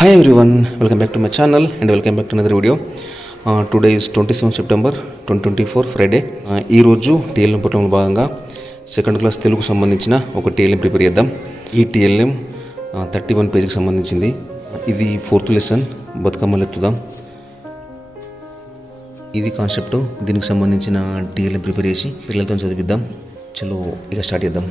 Hi everyone welcome back to my channel and welcome back to another video today is twenty seven September twenty twenty four Friday ఈరోజు TLM పుట్టడంలో భాగంగా second class Telugu సంబంధించిన ఒక TLM prepare చేద్దాం. ఈ TLM thirty one పేజీకి సంబంధించింది. ఇది ఫోర్త్ లెసన్ బతుకమ్మలు ఎత్తుదాం. ఇది కాన్సెప్ట్ దీనికి సంబంధించిన టీఎల్ఎం ప్రిపేర్ చేసి పిల్లలతో చదివిద్దాం. చలో ఇక స్టార్ట్ చేద్దాం.